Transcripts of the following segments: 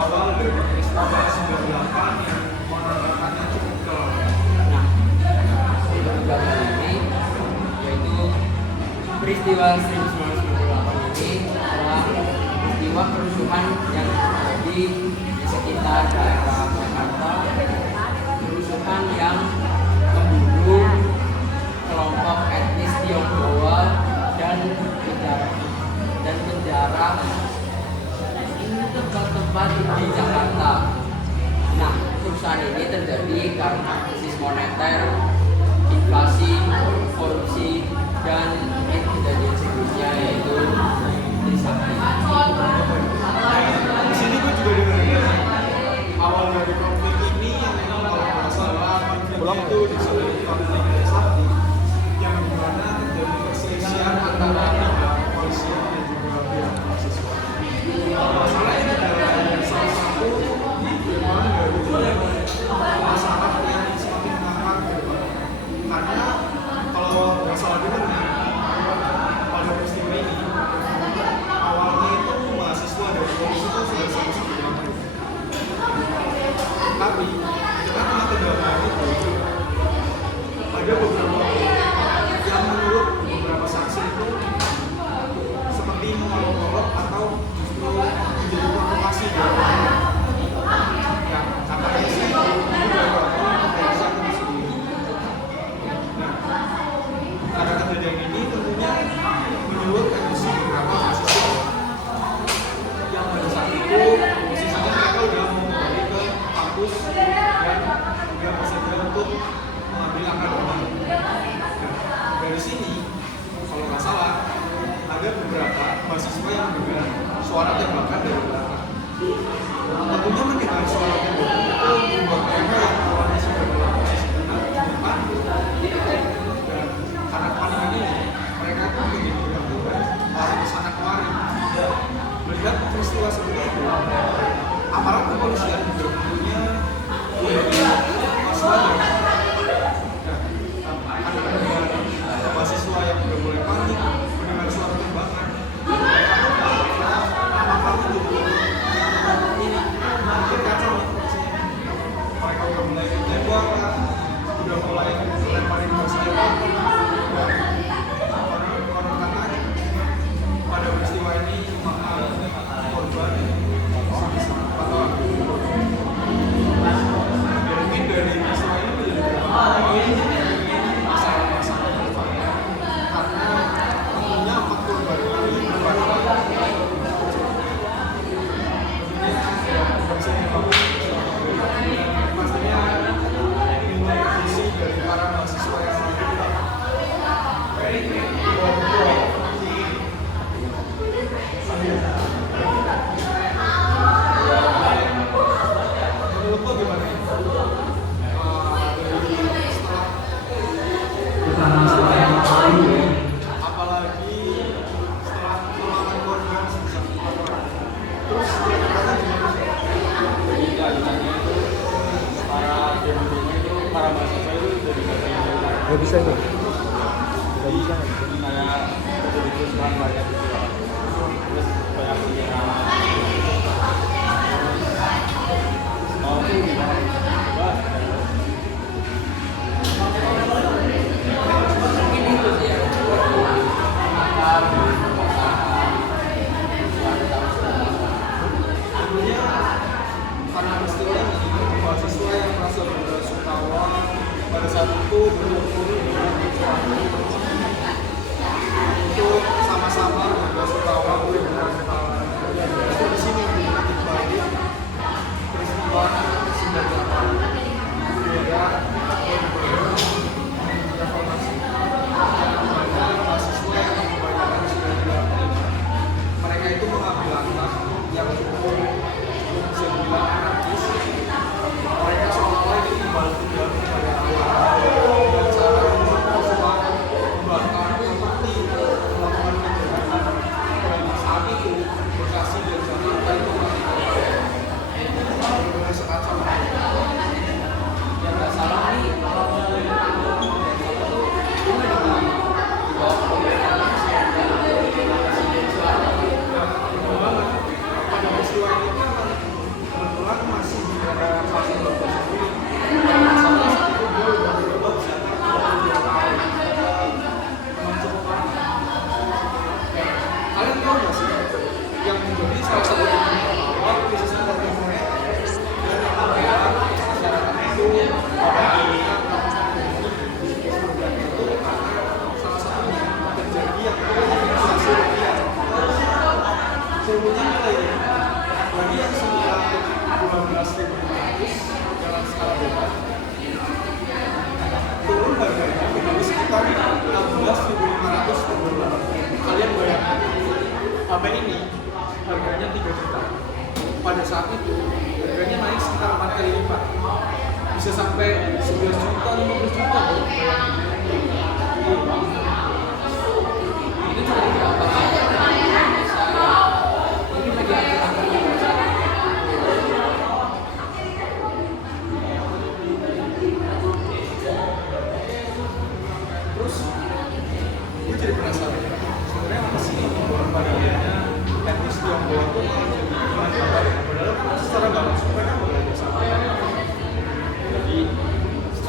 awal dari peristiwa 98 yang menandakannya cukup kelam. Nah, untuk gambar ini yaitu peristiwa 1998 ini adalah peristiwa kerusuhan yang terjadi di sekitar daerah Jakarta, kerusuhan yang membunuh kelompok etnis Tionghoa dan penjara tempat-tempat di Jakarta. Nah, kerusuhan ini terjadi karena krisis moneter, inflasi, korupsi, dan kejadian sebelumnya yaitu Trisakti. Di sini gue juga dengar awal dari konflik ini yang memang kalau nggak salah konflik itu disebut konflik Trisakti, yang dimana terjadi perselisihan antara pihak polisi dan juga pihak mahasiswa. Masalah ini adalah salah satu memang dari masalah yang semakin mengangkat ke depan. Karena kalau nggak salah dengar pada peristiwa ini awalnya itu mahasiswa dari polisi itu sudah sama-sama damai. Tapi karena kedamaian itu ada beberapa yang menurut beberapa saksi itu seperti mengolok-olok atau justru menjadi provokasi dari orang. Yang katanya sih itu adalah provokasi itu sendiri. Nah, karena kejadian ini tentunya menyulut emosi beberapa mahasiswa yang pada saat itu posisinya mereka udah mau kembali ke kampus dan udah bersedia untuk mengambil akademik. Nah, dari sini kalau nggak salah ada beberapa mahasiswa yang mendengar suara tembakan dari belakang. Tentunya mendengar suara tembakan itu membuat mereka yang awalnya sudah dalam posisi tenang di depan dan karena kepanikan ini mereka itu menjadi gabungan lari ke sana kemari. Melihat peristiwa seperti itu, aparat kepolisian juga tentunya waspada. Nah, ada mahasiswa yang sudah mulai panik mendengar suara tembakan. Apakah itu mungkin kacau? Mereka sudah mulai tembak, sudah mulai lemparin gas air mata. Konon katanya pada peristiwa ini korban sangat fatal. Dan mungkin dari peristiwa ini menjadi masalah-masalah ke depannya karena tentunya 4 korban ini merupakan pastinya ini visi dari para mahasiswa yang menurut lo gimana? Apalagi setelah memakan korban sebesar 4 orang. Terus kira-kira gimana? Jadi kelanjutannya itu para demo-demo itu para mahasiswa itu dari Nggak bisa nih. Nggak bisa. kayak terjadi kerusuhan banyak gitu ya. Terus banyak penyerangan. Mau tuh gimana? Coba. Mungkin itu sih ya. Tentunya karena peristiwa ini mahasiswa yang merasa bersukawa pada saat itu berkumpul dengan untuk sama-sama bersukawa dengan kondisi mengingat balik peristiwa 98 hingga reformasi yang mana mahasiswa yang kebanyakan sudah dilakukan mereka itu mengambil langkah yang cukup bisa dibilang anarkis. Mereka seolah-olah ingin membalas dendam kepada awal dan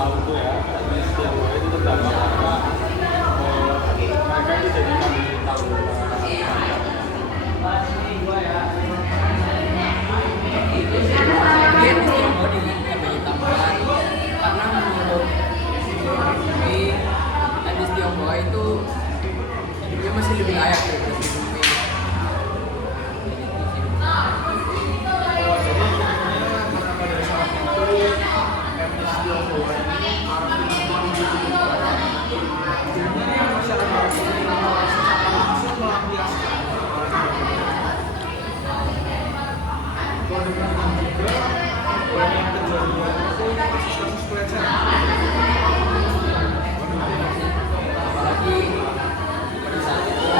tahu tuh ya, etnis Tionghoa itu terdampak karena mereka itu jadi kami tahu. Dia di Tiongkok namanya tambahan karena menurut ini etnis Tionghoa itu hidupnya masih lebih layak gitu di bumi. Jadi intinya karena pada saat itu etnis Tionghoa ini Arab jadinya masyarakat ini secara langsung melampiaskan kalau demikian juga banyak kejadian itu kasus-kasus pelecehan. Apalagi pada saat itu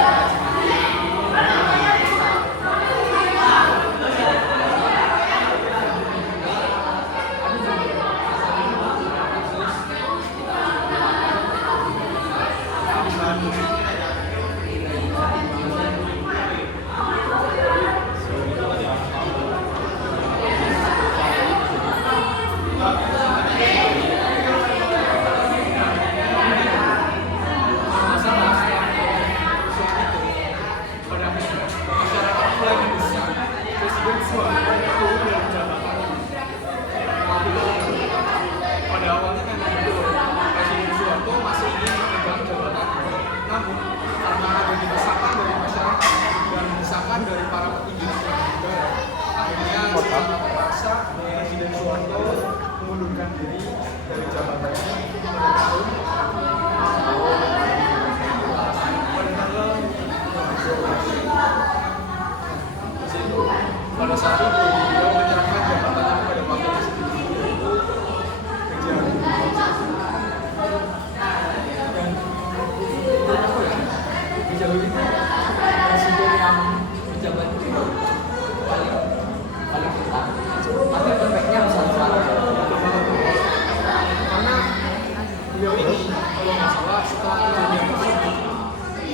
Pada akhirnya masyarakat mulai mendesak Presiden Soeharto turun dari jabatan. Pada awalnya memang betul Presiden Soeharto masih ingin memegang jabatan, namun karena ada desakan dari masyarakat dan desakan dari para petinggi negara, akhirnya secara terpaksa Presiden Soeharto mengundurkan diri dari jabatannya pada tahun pada saat itu beliau menyerahkan jabatannya kepada wakil presiden itu kejadian dan apa ya sejauh ini presiden yang menjabat itu paling besar. Tapi efeknya besar-besaran. karena beliau ini kalau nggak salah setelah kejadian tersebut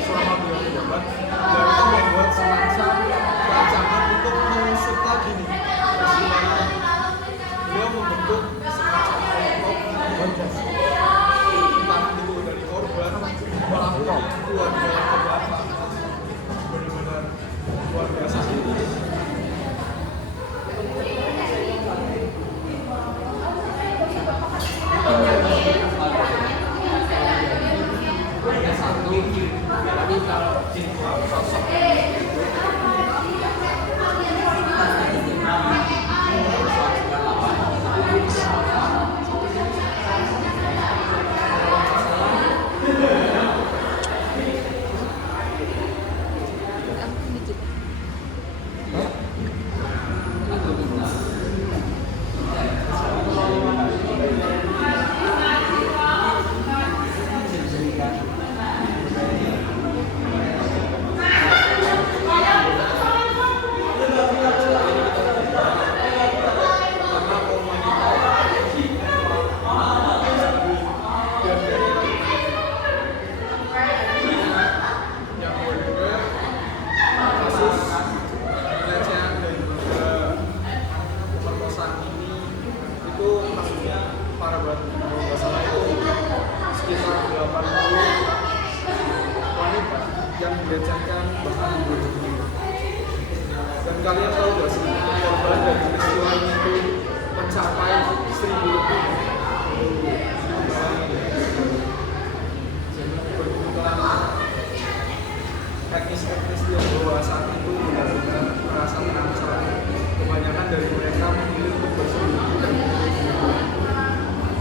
selama beliau menjabat beliau itu membuat semacam rancangan untuk mengusut lagi nih peristiwa ini. Beliau membentuk semacam kelompok entah itu dari korban pelaku keluarga keberapa benar-benar luar biasa sih. Ada satu, tapi kalau sosok yang dilecehkan bahkan dibunuh. Dan kalian tahu gak sih korban dari peristiwa ini itu mencapai 1.000 lebih. Berkebetulan etnis-etnis Tionghoa saat itu benar-benar merasa terancam. Kebanyakan dari mereka memilih untuk bersembunyi dan bersembunyi.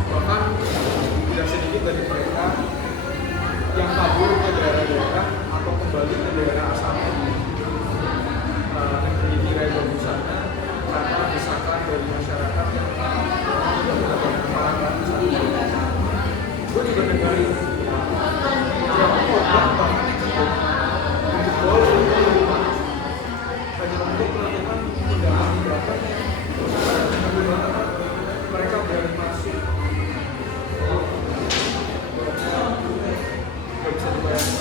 Bahkan tidak sedikit dari mereka yang kabur ke daerah-daerah atau kembali ke daerah asalnya negeri tirai bambu sana karena desakan dari masyarakat yang mendapatkan kemarahan sana. Gue juga dengar beberapa korban bahkan dijebol di rumah hanya untuk melakukan tindakan-tindakan bagaimana mereka berani masuk. Gak bisa dibayangkan.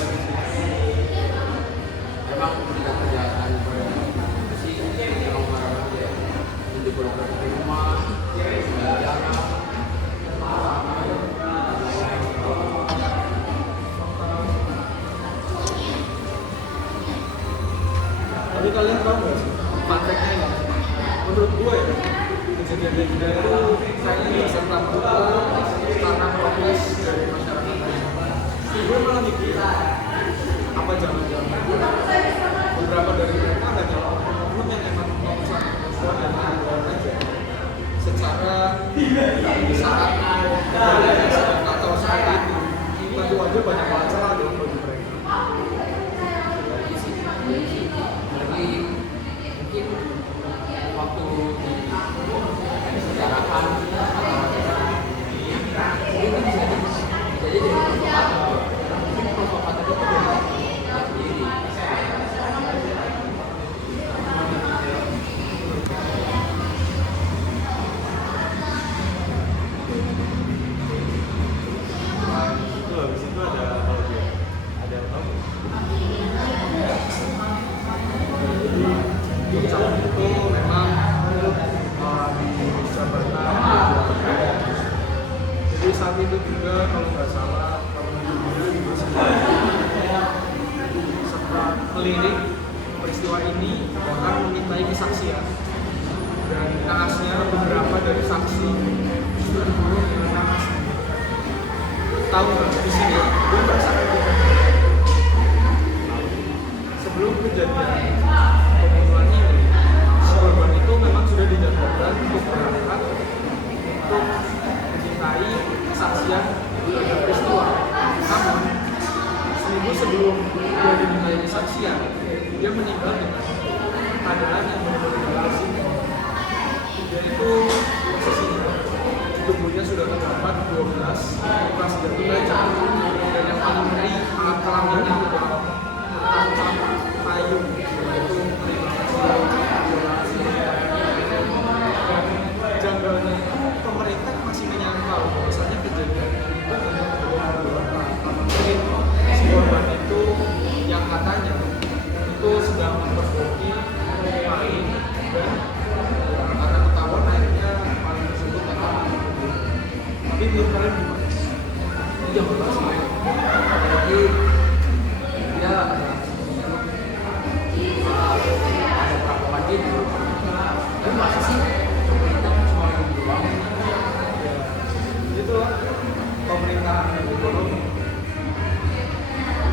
kalian tahu nggak sih fun fact-nya ini? Menurut gue ya, kejadian legendaris itu kayaknya nggak serta merta karena protes dari masyarakat. Gue malah mikir apa jangan-jangan beberapa dari mereka hanya oknum yang emang mau sangat perempuan dan perempuan aja secara saat sedang kacau seperti itu tentu aja banyak banget celah dong bagi mereka. Jadi mungkin waktu di bicarakan itu bisa jadi provokator. Mungkin provokator itu dari sendiri. Itu habis itu ada apa lagi ya? Ada yang tahu? Jadi saat itu memang di jabatan. Jadi saat itu juga kalau nggak salah serta melirik peristiwa ini bahkan memintai kesaksian dan naasnya beberapa dari saksi justru dibunuh dengan naas. Tahu nggak di sini gue merasakan itu. Sebelum kejadian pembunuhan ini, si korban itu memang sudah dijadwalkan untuk berangkat untuk dimintai kesaksian terhadap peristiwa. Namun, seminggu sebelum dia dimintai kesaksian, dia meninggal dengan keadaan yang benar-benar sini. Dia itu posisinya tubuhnya sudah terdapat 12 luka senjata tajam dan yang paling ngeri alat kelaminnya juga payung yaitu janggalnya itu pemerintah masih menyangkal bahwasanya kejadian itu hanya beberapa mungkin si korban itu yang katanya itu sedang memperbaiki payung dan karena ketahuan akhirnya payung tersebut akan dibunuh. Tapi menurut kalian gimana? Ini jangan bahas main. Jadi dia ada perampakan gitu. Tapi masa sih pemerintah cuma yang doang? Itulah pemerintahan yang ekonomi.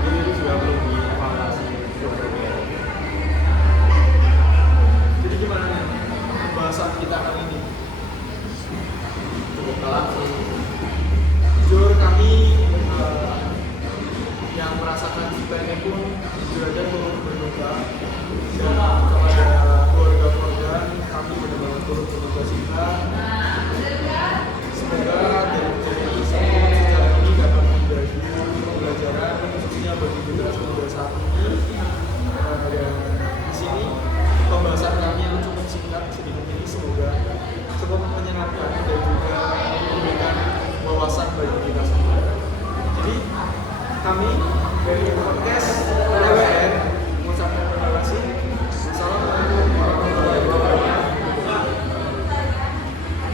Ini juga perlu dievaluasi berbagai. Jadi gimana nih pembahasan kita kali ini? Cukup kelam sih. Jujur kami yang merasakan kita ini pun jujur aja turut berduka dan kepada keluarga korban kami benar-benar turut berduka cita. Semoga dari kejadian ini secara ini dapat menjadi pembelajaran khususnya bagi generasi saat ini. Dan di sini pembahasan kami yang cukup singkat sedikit ini semoga cukup menyenangkan dan juga memberikan wawasan bagi kita semua. Jadi kami dari podcast